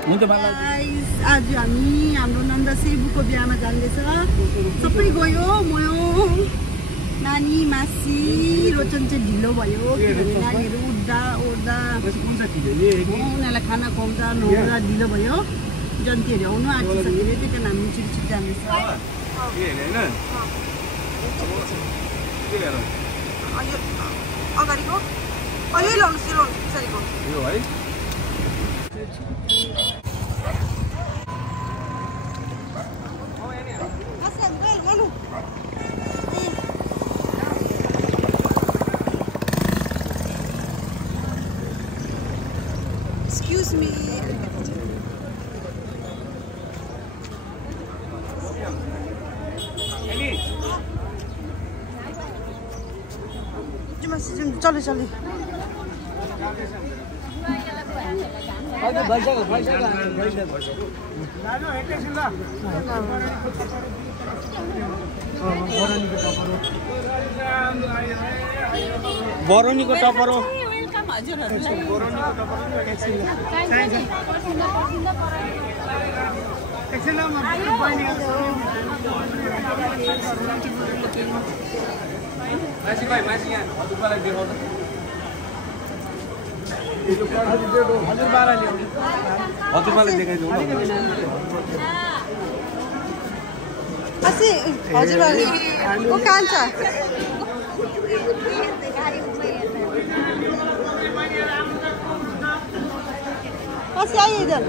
Guys आज हामी हाम्रो नन्दा सेबुको बिहामा जाँदैछ सबै गयो म नानी मासी रोचन चाहिँ ढिलो भयो किनभने नानीहरू उठ्दा उनीहरूलाई खाना खुवाउँदा नुहाउँदा ढिलो भयो जन्तीहरू आउनु आँटिसकेर त्यही कारण हामी छिटो जाँदैछ अगाडिको अहिले लाउनु पछाडिको यो है Excuse me. चलो चलो बरौनीको टपरो वो कहाँ छ कसी आइए इधर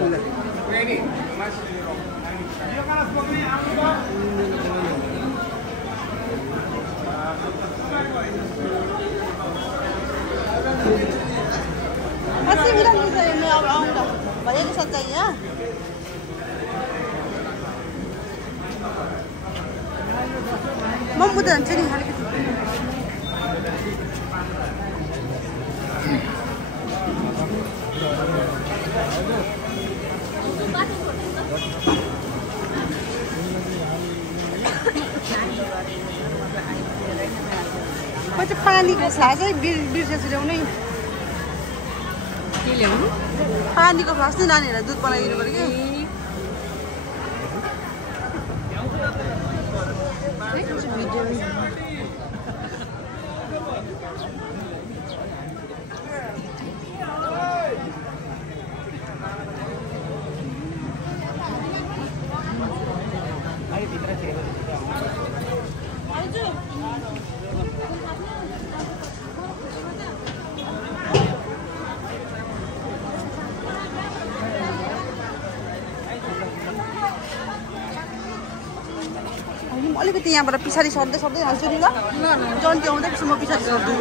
कसी बिराम चाहिए मैं अब आऊँगा भैया के साथ चाहिए हाँ मम बुद्ध हुन्छ नि अलिकति म चाहिँ पानीको फ्लास है बिर्सेछु ल्याउनै के ल्याउनु पानीको फ्लास नै नानीहरूलाई दुध बनाइदिनु पर्यो अलिकति यहाँबाट पछाडि सर्दै हाल्छु नि ल जन्ती आउँदैपछि म पछाडि सर्छु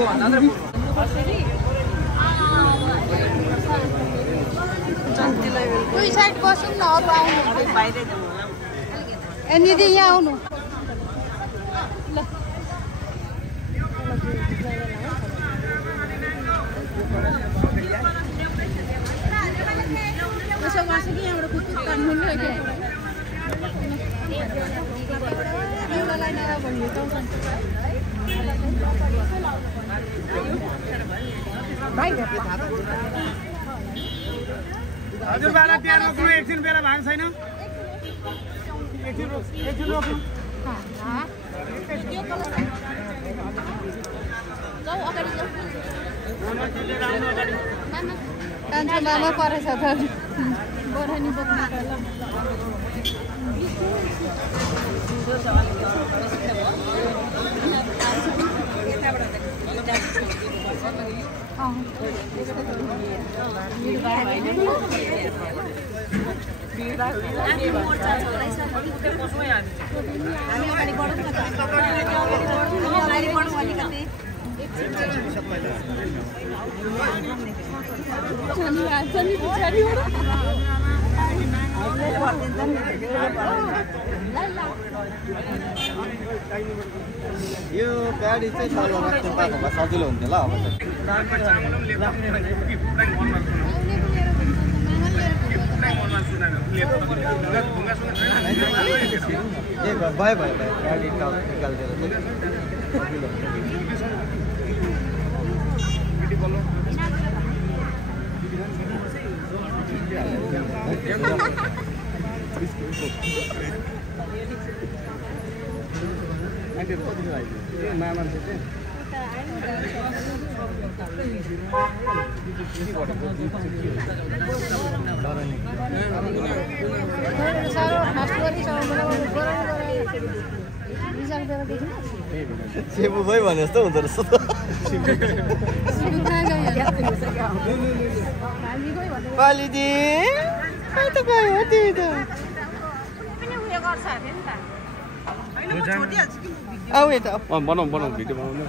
दुई साइड बसौँ न अरू आउनु ए निधि यहाँ आउनु ल यसो गर्छ कि यहाँबाट कुकुर काट्नु हजुर बाला त्यहाँ रोक्नु एकछिन बेला भएको छैन एकछिन रोक्नु कान्छो मामा परेछ त बरानी बोक्नु यो गाडी चाहिँ तल राख्नु पाएको भए सजिलो हुन्थ्यो ल अब भयो गाडी निकालिदिएर सेबु खोइ भने जस्तो हुँदो रहेछ त पालिदी त गयो हो त्यही त आऊ यता बनाऊ भिडियो बनाउनु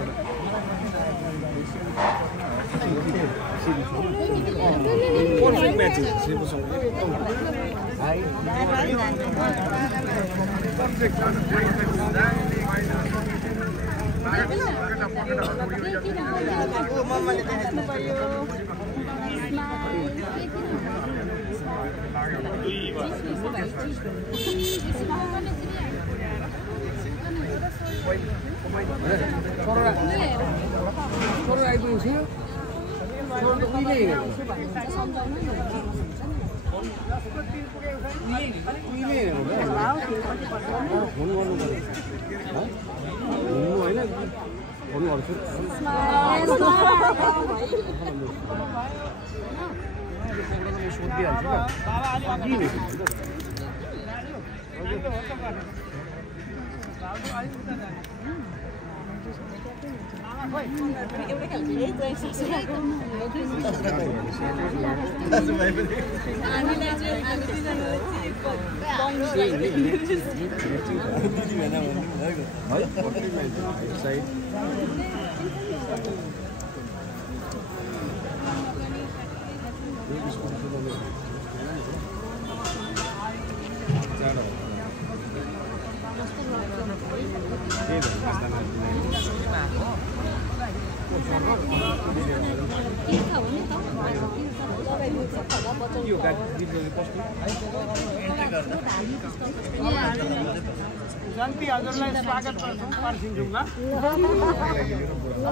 जन्ती हजुरलाई स्वागत गर्छौं पर्सिन्जुङमा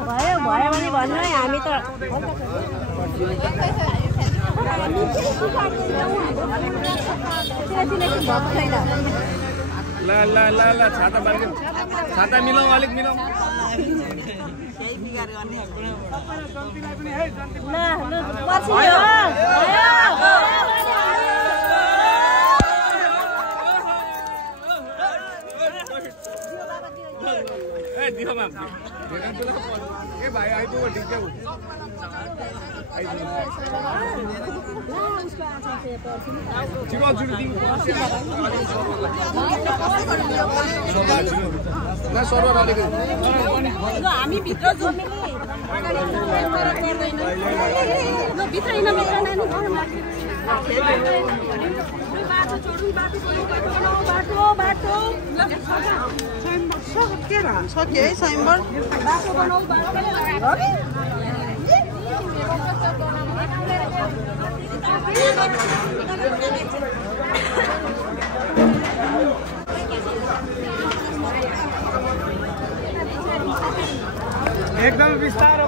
भयो भने भन्नु है हामी त ल छाता मिलाऊ अलिक मिलाऊ भाइ आइपुग्यो ठिक हामी भित्र जाउँ सक्यो है स्वयंवर एकदम विस्तार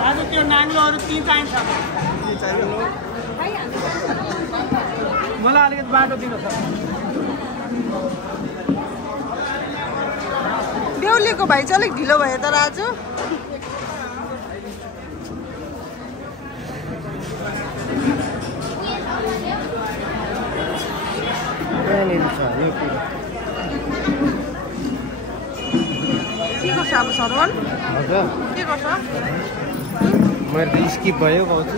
आज त्यो नाङ्लोहरू 3 चाहिन्छ मलाई अलिकति बाटो दिनुहोस् बेहुलीको भाइ चाहिँ अलिक ढिलो भयो त राजु के गर्छ अब सरवन के गर्छ मेरो त स्किप भयो भाउजू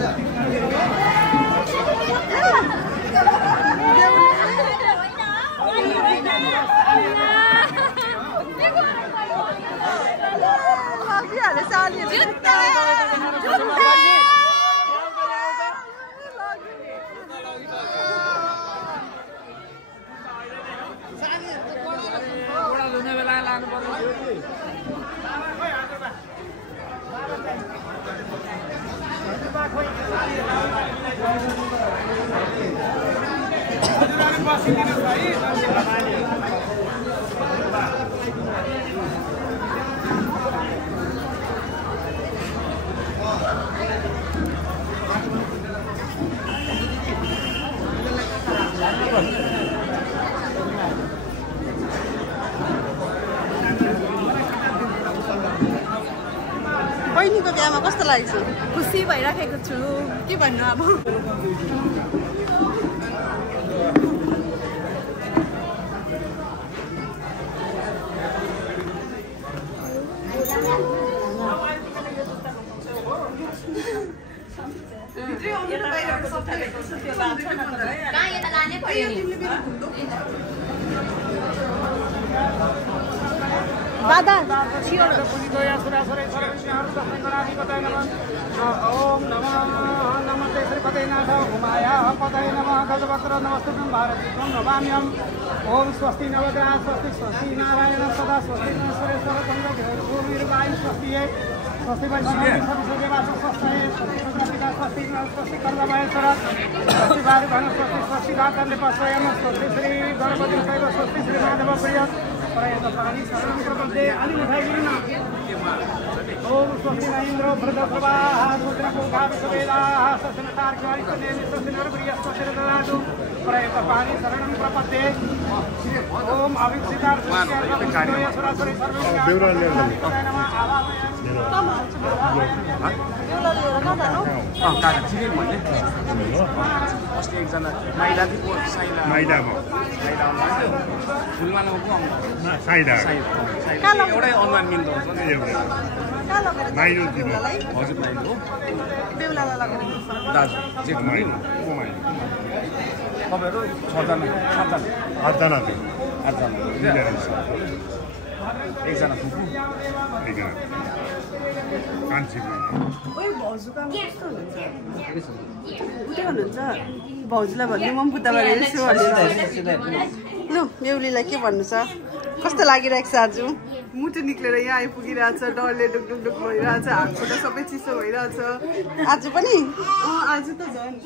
बेला लानु पर्यो बहिनीको बिहामा कस्तो लागेको छ? खुसी भइराखेको छु। के भन्नु अब? बाधा ओम नमः नमस्ते श्रीपते नाथ उमाया पतये नमः गजवक्र नमस्ते भारती नमाम्यहम् ओम स्वस्ति नवग्रह स्वस्ति स्वस्ति नारायण सदा स्वस्ति सुरेश्वर चंद्र भूमिर्वायु स्वस्ति स्वस्ति स्वस्ति स्वस्ति कर्ममहेश्वर स्वस्ति भानुभानु स्वस्ति स्वस्ति भातन्ते स्वयं स्वस्ति श्री गणपति शैव स्वस्ति श्री माधव प्रिय प्रयत पानी शरणं प्रपद्ये अनि उठाइदिनु ओम स्वस्ति न इंद्रो वृद्धप्रवाह रुद्रपुगाभिषवेदाः सस्यनतार्क्यवारिष्ठनेमि स्वस्ति नरप्रियस्वस्तिर्ददातु प्रयत पानी शरणं प्रपद्ये ओम अविक्षितार्थस्योय सुरासुरी सर्वे नमः काका ठिकै भन्ने अस्ति एकजना माइला थियो साइला फुलमा नौको साइदा एउटै अनुमान मिल्दो हुन्छ नि माइलो दिनु हजुर माइलो हो बेहुलालाई लगाएर दाजु जेठो माइलो तपाईँहरू 6 जना 7 जना 8 जना एकजना फुपू एकजना कान्छी ओइ भाउजूको कस्तो हुन्छ? उतै हुनुहुन्छ? भाउजूलाई भन्नु म पुताबाट हेर्छु भनेर। लु बेहुलीलाई के भन्नु छ? कस्तो लागिरहेको छ आज? मुटु निक्लेर यहाँ आइपुगिरहेछ, डरले डुक डुक भइरहेछ, हातखुट्टा सबै चिसो भइरहेछ। आज पनि? आज त झन्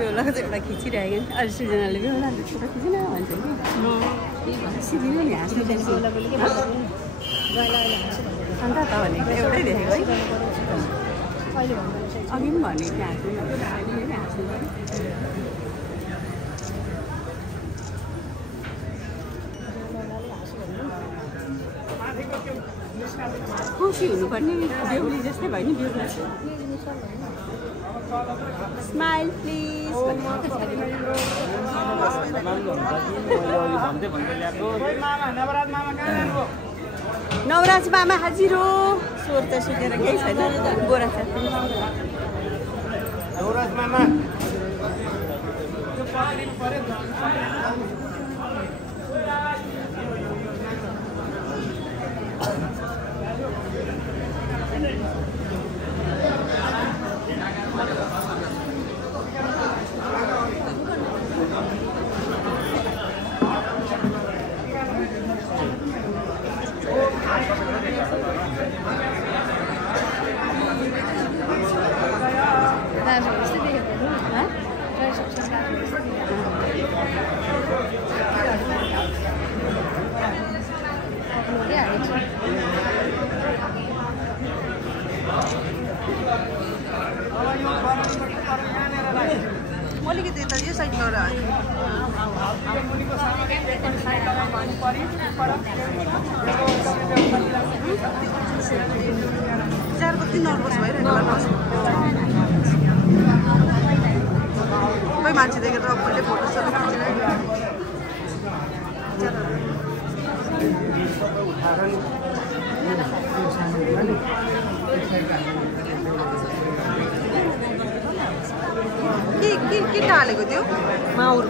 बेहुलाको चाहिँ एउटा खिचिरहेको नि अरू सृजनाले बेहुलाले फोटो खिचिन भन्छ कि सिधिनु नि हाँस्नु अन्त त भनेको एउटै देखेको है अघि पनि भनेको थिएँ हाँस्नु खुसी हुनुपर्ने बेहुली जस्तै भयो नि बेहुला स्माइल प्लिज नवराज मामा हाजिर हो स्वर त सुकेर केही छैन गोरा छ नवराज मामा अलिकति त यो साइड गएर चार कति नर्भस भइरहेको सबै मान्छे देखेर सबैले फोटो सबै खिचिरहेको के टालेको थियो माउर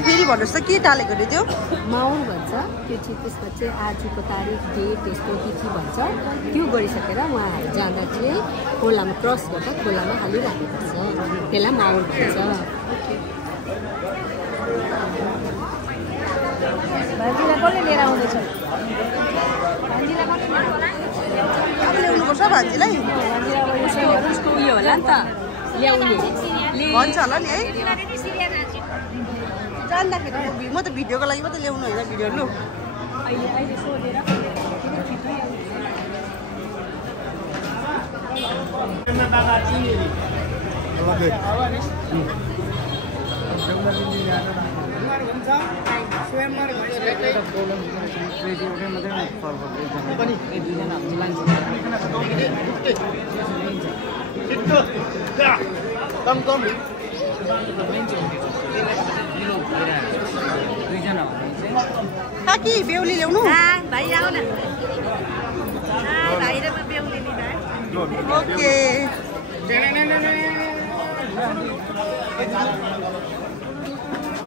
फेरि भन्नुहोस् त के टालेको रे त्यो माउर भन्छ त्यो चाहिँ त्यसमा चाहिँ आजको तारिक डेट यस्तो तिथि भन्छ त्यो गरिसकेर उहाँहरू जाँदा चाहिँ खोलामा क्रस गर्दा खोलामा हालिराख्नुपर्छ त्यसलाई माउर भन्छ भान्जीलाई कसले लिएर आउँदैछ ल्याउनुपर्छ भान्जीलाई उसको उयो होला नि त ल्याउने भन्छ होला नि है जान्दाखेरि म त भिडियोको लागि मात्रै ल्याउनु होइन भिडियो लु अहिले सोधेर काकी बेहुली ल्याउनु भाइ आऊ न भाइ र म बेहुली लिँदा ओके